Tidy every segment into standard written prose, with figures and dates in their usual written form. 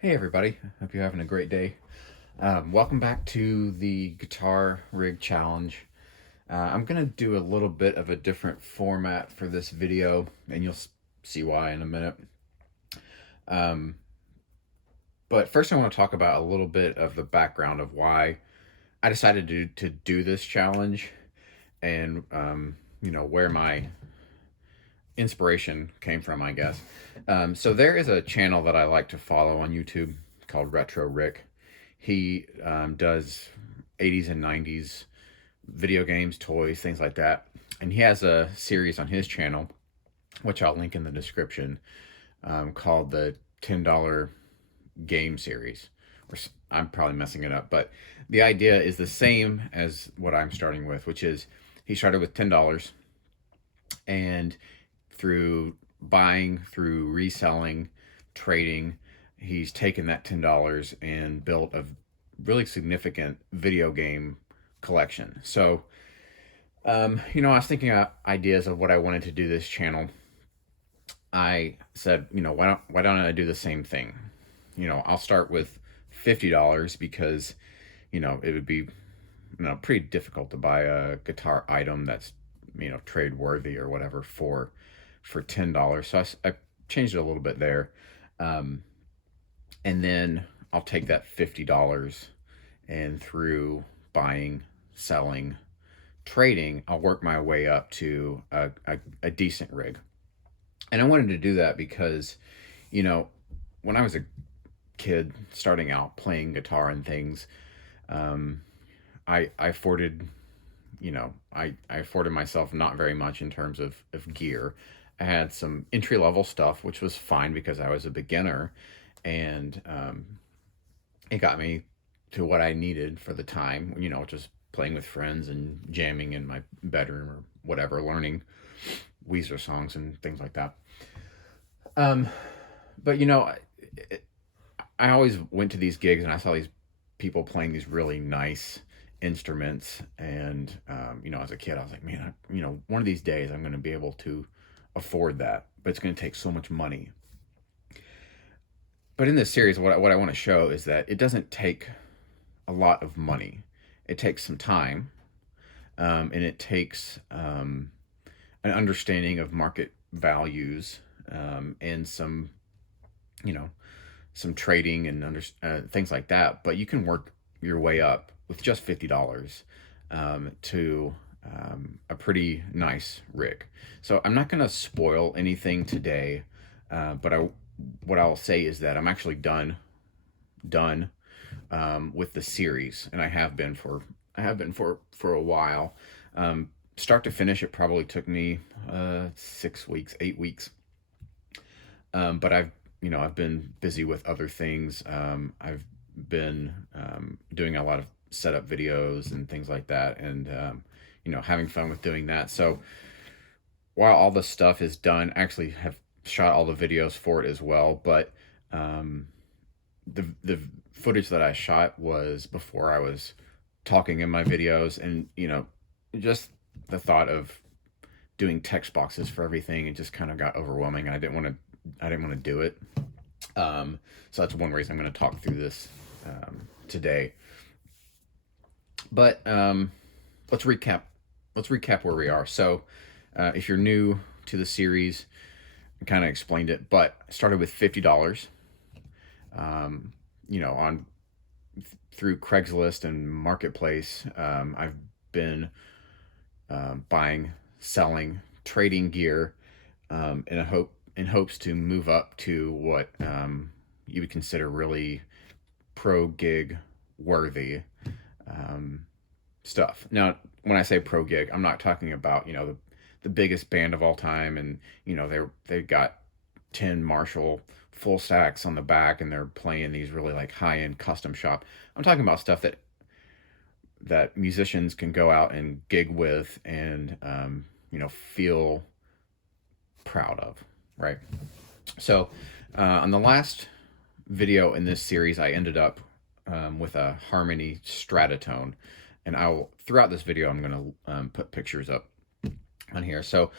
Hey everybody, hope you're having a great day. Welcome back to the Guitar Rig Challenge. I'm going to do a little bit of a different format for this video, and you'll see why in a minute. Um, but first I want to talk about a little bit of the background of why I decided to do this challenge and, where my inspiration came from, I guess. So there is a channel that I like to follow on YouTube called Retro Rick. He does 80s and 90s video games, toys, things like that. And he has a series on his channel, which I'll link in the description, called the $10 game series. I'm probably messing it up, but the idea is the same as what I'm starting with, which is he started with $10, and through buying, through reselling, trading, he's taken that $10 and built a really significant video game collection. So, I was thinking of ideas of what I wanted to do this channel. I said, why don't I do the same thing? I'll start with $50 because, it would be, pretty difficult to buy a guitar item that's, trade worthy or whatever for $10. So I changed it a little bit there. And then I'll take that $50 and through buying, selling, trading, I'll work my way up to a decent rig. And I wanted to do that because, when I was a kid starting out playing guitar and things, I afforded, I afforded myself not very much in terms of gear. I had some entry level stuff, which was fine because I was a beginner, and it got me to what I needed for the time, just playing with friends and jamming in my bedroom or whatever, learning Weezer songs and things like that. Um, but I always went to these gigs and I saw these people playing these really nice instruments, and as a kid, I was like, man, one of these days I'm going to be able to afford that, but it's going to take so much money. But in this series, what I want to show is that it doesn't take a lot of money. It takes some time, and it takes an understanding of market values, and you know, some trading and things like that. But you can work your way up with just $50 to a pretty nice rig. So I'm not going to spoil anything today, but what I'll say is that I'm actually done with the series, and I have been for a while. Start to finish, it probably took me 6 weeks, 8 weeks. But I've been busy with other things. I've been doing a lot of setup videos and things like that, and having fun with doing that. So while all the stuff is done, I actually have shot all the videos for it as well. But the footage that I shot was before I was talking in my videos, and just the thought of doing text boxes for everything, it just kind of got overwhelming. I didn't want to do it. So that's one reason I'm going to talk through this today. But let's recap. Let's recap where we are. So if you're new to the series, I kind of explained it, but I started with $50. On through Craigslist and Marketplace, I've been buying, selling, trading gear in hopes to move up to what you would consider really pro gig worthy stuff. Now, when I say pro gig, I'm not talking about the biggest band of all time, and they got 10 Marshall full stacks on the back, and they're playing these really like high end custom shop. I'm talking about stuff that musicians can go out and gig with, and feel proud of, right? So on the last video in this series, I ended up with a Harmony Stratotone, and throughout this video I'm going to put pictures up on here. So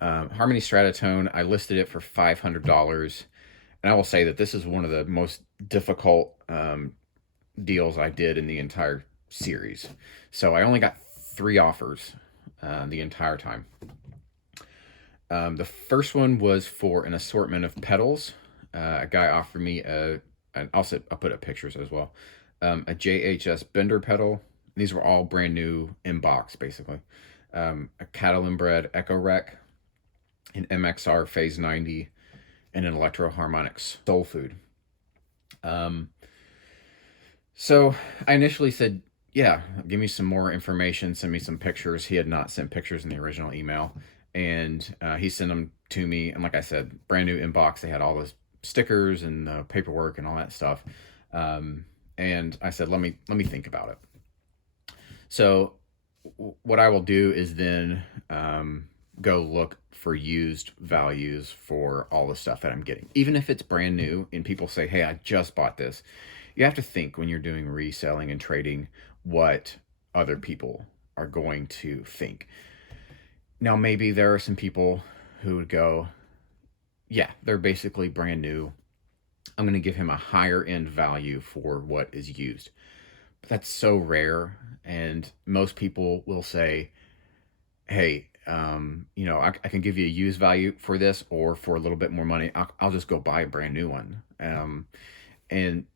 Harmony Stratotone, I listed it for $500, And I will say that this is one of the most difficult deals I did in the entire series. So I only got 3 offers the entire time. The first one was for an assortment of pedals. A guy offered me and also I'll put up pictures as well. A JHS Bender pedal. These were all brand new in box, basically. A cattle and bred Echo Rec, an MXR Phase 90, and an Electro Harmonics Soul Food. So I initially said, yeah, give me some more information, send me some pictures. He had not sent pictures in the original email, and he sent them to me. And like I said, brand new inbox. They had all the stickers and the paperwork and all that stuff. And I said, let me think about it. So what I will do is then go look for used values for all the stuff that I'm getting. Even if it's brand new and people say, hey, I just bought this. You have to think when you're doing reselling and trading what other people are going to think. Now, maybe there are some people who would go, yeah, they're basically brand new. I'm going to give him a higher end value for what is used. But that's so rare. And most people will say, hey, I can give you a used value for this, or for a little bit more money, I'll just go buy a brand new one. And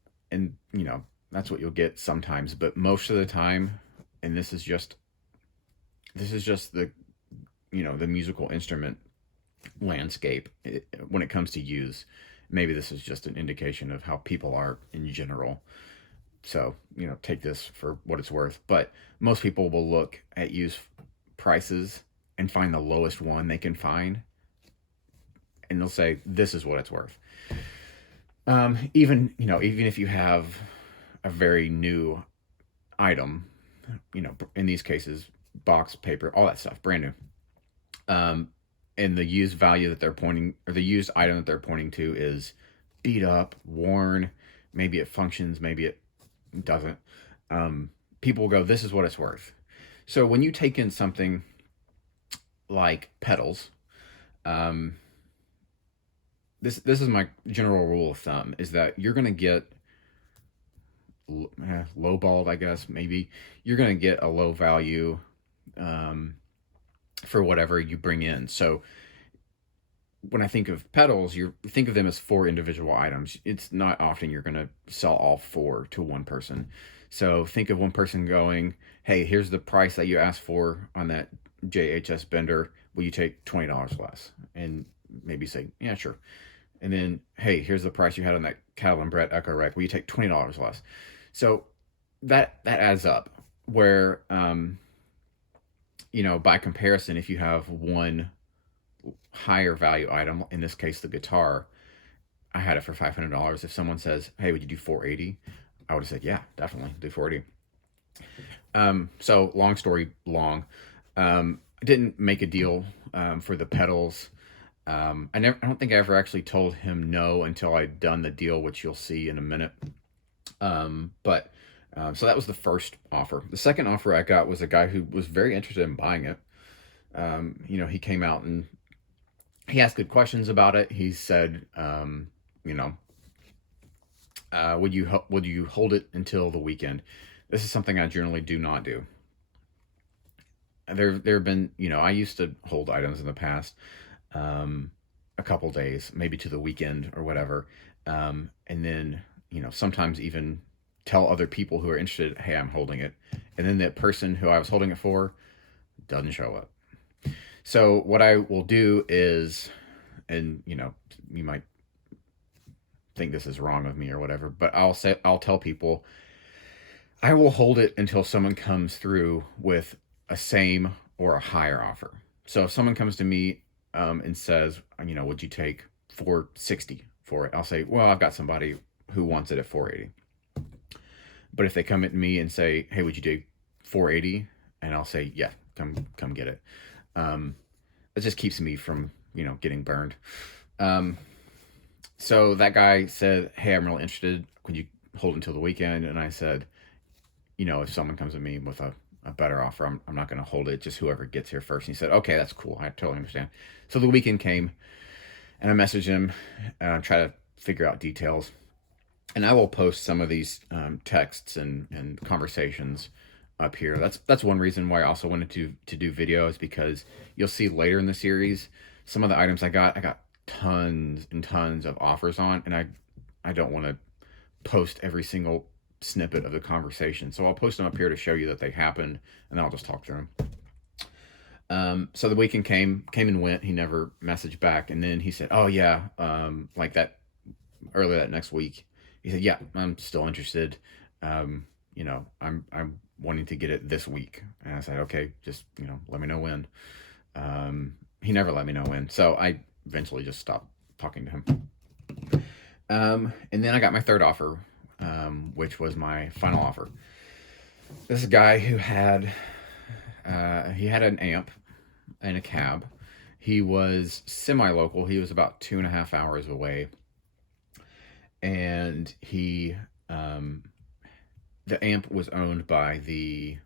that's what you'll get sometimes, but most of the time, and this is just the, the musical instrument landscape when it comes to use. Maybe this is just an indication of how people are in general. So, take this for what it's worth. But most people will look at used prices and find the lowest one they can find, and they'll say, this is what it's worth. Even if you have a very new item, in these cases, box, paper, all that stuff, brand new. And the used value that they're pointing, or the used item that they're pointing to, is beat up, worn, maybe it functions, maybe it doesn't. People will go, this is what it's worth. So when you take in something like pedals, this is my general rule of thumb, is that you're going to get lowballed, I guess, maybe. You're going to get a low value for whatever you bring in. So when I think of pedals, you think of them as 4 individual items. It's not often you're going to sell all 4 to one person. So think of one person going, hey, here's the price that you asked for on that JHS Bender. Will you take $20 less? And maybe say, yeah, sure. And then, hey, here's the price you had on that cattle and bred Echo Rec. Will you take $20 less? So that adds up. Where, by comparison, if you have one higher value item, in this case, the guitar, I had it for $500. If someone says, hey, would you do $480? I would have said, yeah, definitely do $480. So long story long, I didn't make a deal for the pedals. I don't think I ever actually told him no until I'd done the deal, which you'll see in a minute. So that was the first offer. The second offer I got was a guy who was very interested in buying it. He came out and he asked good questions about it. He said, would you hold it until the weekend? This is something I generally do not do. There have been, I used to hold items in the past, a couple days, maybe to the weekend or whatever. And then, sometimes even tell other people who are interested, hey, I'm holding it. And then that person who I was holding it for doesn't show up. So what I will do is, and you might think this is wrong of me or whatever, but I'll tell people I will hold it until someone comes through with a same or a higher offer. So if someone comes to me and says, would you take $460 for it? I'll say, well, I've got somebody who wants it at $480. But if they come at me and say, hey, would you do $480? And I'll say, yeah, come get it. It just keeps me from, getting burned. So that guy said, hey, I'm really interested. Could you hold until the weekend? And I said, if someone comes to me with a better offer, I'm not going to hold it, just whoever gets here first. And he said, okay, that's cool. I totally understand. So the weekend came and I messaged him, try to figure out details. And I will post some of these texts and conversations up here. That's one reason why I also wanted to do videos, because you'll see later in the series some of the items I got tons and tons of offers on, and I don't want to post every single snippet of the conversation. So I'll post them up here to show you that they happened, and then I'll just talk through them. So the weekend came and went. He never messaged back, and then he said, "Oh yeah, like that earlier that next week." He said, "Yeah, I'm still interested. I'm wanting to get it this week." And I said, "Okay, just let me know when." He never let me know when, so I eventually just stopped talking to him. And then I got my third offer, which was my final offer. This is a guy who had he had an amp and a cab. He was semi-local. He was about 2.5 hours away. And the amp was owned by the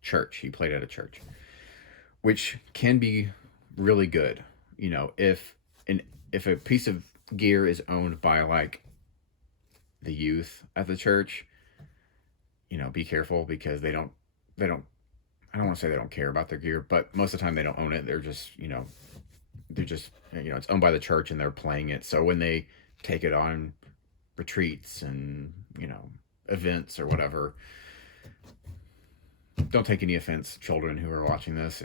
church. He played at a church, which can be really good. If a piece of gear is owned by like the youth at the church, be careful, because they don't, I don't want to say they don't care about their gear, but most of the time they don't own it. They're just, it's owned by the church and they're playing it. So when they take it on retreats and events or whatever, don't take any offense, children who are watching this,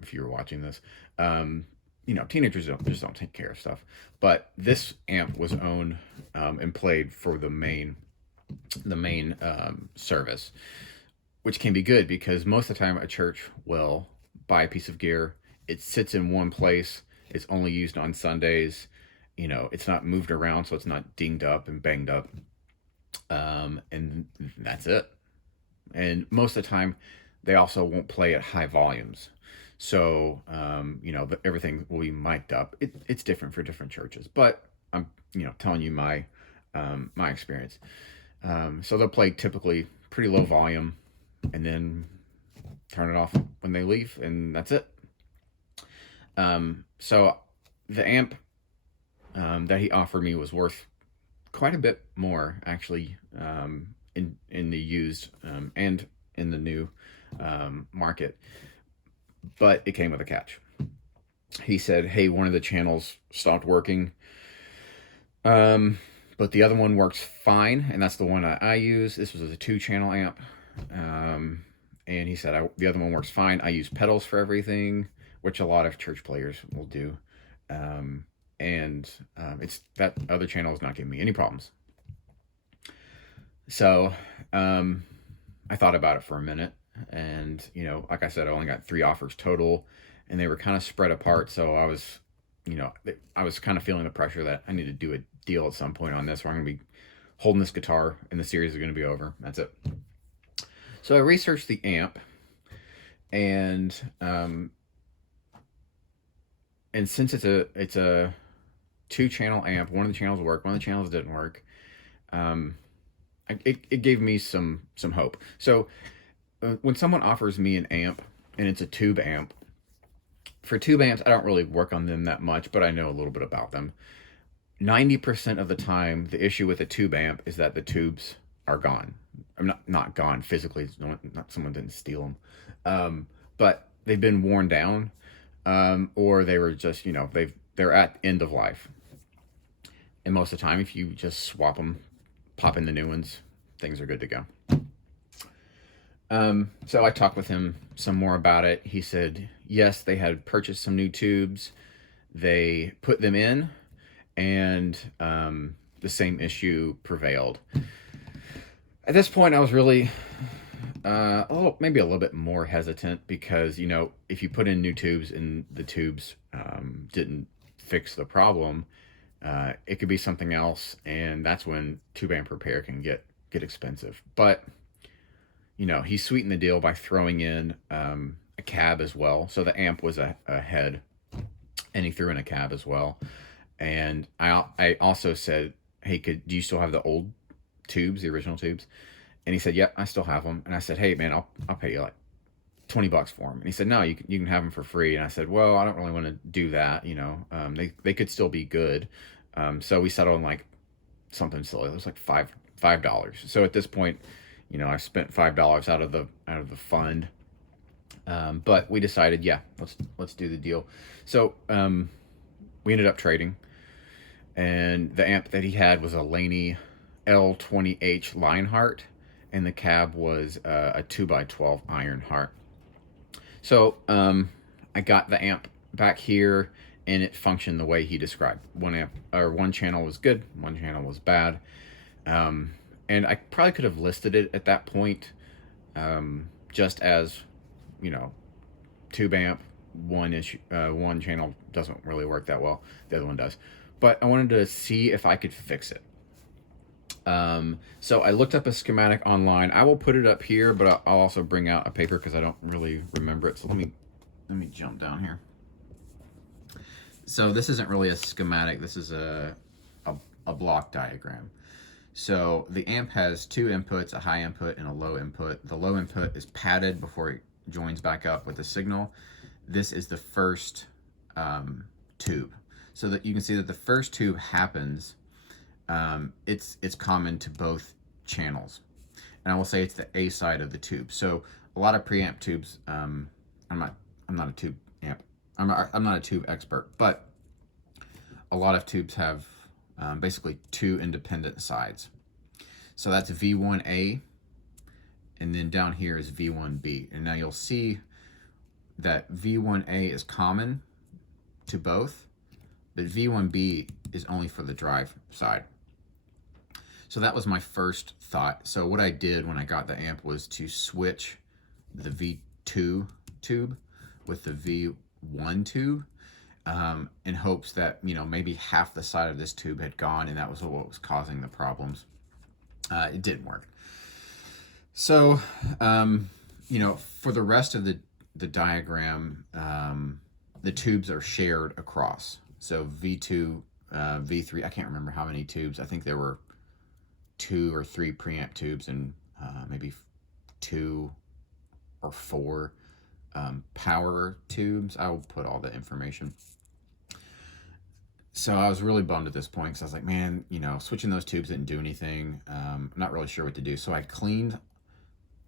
if you're watching this. Teenagers don't take care of stuff, but this amp was owned and played for the main service, which can be good, because most of the time a church will buy a piece of gear. It sits in one place. It's only used on Sundays. It's not moved around, so it's not dinged up and banged up. And that's it. And most of the time, they also won't play at high volumes. So, everything will be mic'd up. It's different for different churches, but I'm, telling you my experience. So they'll play typically pretty low volume and then turn it off when they leave, and that's it. So the amp that he offered me was worth quite a bit more, actually, in the used and in the new market. But it came with a catch. He said, "Hey, one of the channels stopped working, but the other one works fine, and that's the one I use." This was a 2-channel amp, and he said, "The other one works fine. I use pedals for everything," which a lot of church players will do. It's that other channel is not giving me any problems. So I thought about it for a minute, and like I said, I only got 3 offers total, and they were kind of spread apart. So I was kind of feeling the pressure that I need to do a deal at some point on this, where I'm gonna be holding this guitar and the series is gonna be over. That's it. So I researched the amp, and since it's a 2-channel amp, one of the channels worked, one of the channels didn't work. It gave me some hope. So when someone offers me an amp and it's a tube amp, for tube amps, I don't really work on them that much, but I know a little bit about them. 90% of the time, the issue with a tube amp is that the tubes are gone. I'm not gone physically. Someone didn't steal them, but they've been worn down, or they were just they're at end of life. And most of the time, if you just swap them, pop in the new ones, things are good to go. So I talked with him some more about it. He said, yes, they had purchased some new tubes. They put them in, and the same issue prevailed. At this point, I was really maybe a little bit more hesitant, because if you put in new tubes and the tubes didn't fix the problem, it could be something else, and that's when tube amp repair can get expensive. But he sweetened the deal by throwing in a cab as well. So the amp was a head, and he threw in a cab as well. And I also said, "Hey, do you still have the old tubes, the original tubes?" And he said, "Yep, I still have them." And I said, "Hey, man, I'll pay you like $20 for them." And he said, "No, you can have them for free." And I said, "Well, I don't really want to do that. They could still be good." So we settled on like something silly. It was like $5. So at this point, you know, I spent $5 out of the fund. But we decided, yeah, let's do the deal. So we ended up trading, and the amp that he had was a Laney L20H Lionheart, and the cab was a 2x12 Ironheart. So I got the amp back here, and it functioned the way he described. One channel was good, one channel was bad, and I probably could have listed it at that point, just as, you know, tube amp, one channel doesn't really work that well, the other one does. But I wanted to see if I could fix it. So I looked up a schematic online. I will put it up here, but I'll also bring out a paper because I don't really remember it. So let me jump down here. So this isn't really a schematic. This is a block diagram. So the amp has two inputs, a high input and a low input. The low input is padded before it joins back up with the signal. This is the first tube. So that you can see that the first tube happens, it's common to both channels. And I will say it's the A side of the tube. So a lot of preamp tubes, I'm not a tube amp. I'm not a tube expert, but a lot of tubes have basically two independent sides. So that's V1A, and then down here is V1B. And now you'll see that V1A is common to both, but V1B is only for the drive side. So that was my first thought. So what I did when I got the amp was to switch the V2 tube with the V1 tube, in hopes that, you know, maybe half the side of this tube had gone, and that was what was causing the problems. It didn't work. So, you know, for the rest of the diagram, the tubes are shared across. So V2, V3, I can't remember how many tubes. I think there were 2 or 3 preamp tubes, and maybe 2 or 4 power tubes. I will put all the information. So I was really bummed at this point because I was like, man, you know, switching those tubes didn't do anything. I'm not really sure what to do. So I cleaned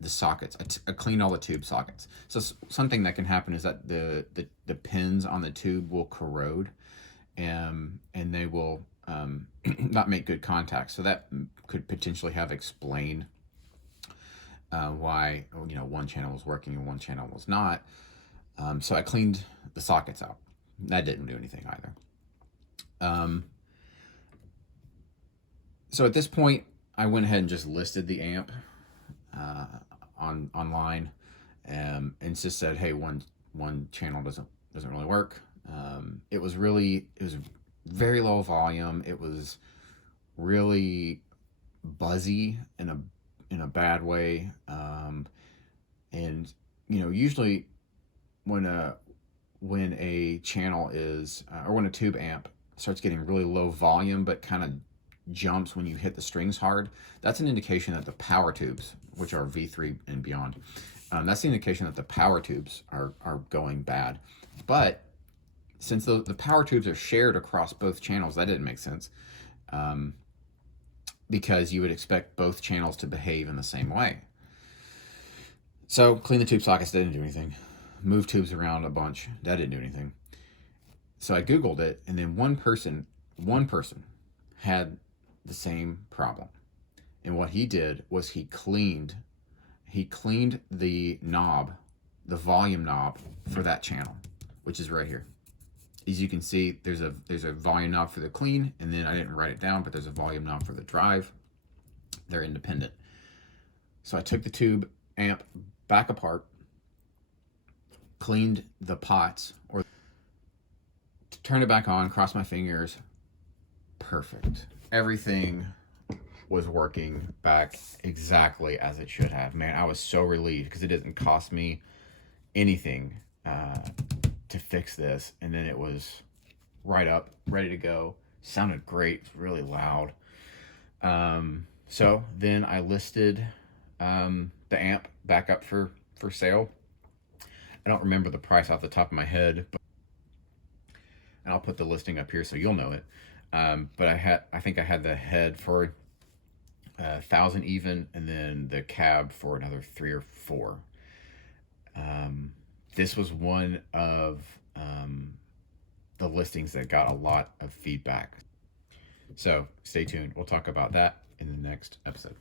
the sockets. I cleaned all the tube sockets. So something that can happen is that the pins on the tube will corrode, and they will not make good contact. So that could potentially have explained why, you know, one channel was working and one channel was not. So I cleaned the sockets out. That didn't do anything either. So at this point, I went ahead and just listed the amp online, and just said, hey, one channel doesn't really work. It was very low volume. It was really buzzy in a bad way. And you know, usually when a channel is or when a tube amp starts getting really low volume but kind of jumps when you hit the strings hard, that's an indication that the power tubes, which are V3 and beyond, that's the indication that the power tubes are going bad. But since the power tubes are shared across both channels, that didn't make sense, because you would expect both channels to behave in the same way. So clean the tube sockets, didn't do anything. Move tubes around a bunch, that didn't do anything. So I Googled it, and then one person had the same problem. And what he did was he cleaned the knob, the volume knob for that channel, which is right here. As you can see, there's a volume knob for the clean, and then I didn't write it down, but there's a volume knob for the drive. They're independent. So I took the tube amp back apart, cleaned the pots, or turned it back on, crossed my fingers. Perfect. Everything was working back exactly as it should have. Man, I was so relieved because it didn't cost me anything to fix this. And then it was right up, ready to go. Sounded great, really loud. So then I listed the amp back up for sale. I don't remember the price off the top of my head, but and I'll put the listing up here so you'll know it. But I think I had the head for 1,000 even, and then the cab for another 3 or 4. This was one of the listings that got a lot of feedback. So stay tuned. We'll talk about that in the next episode.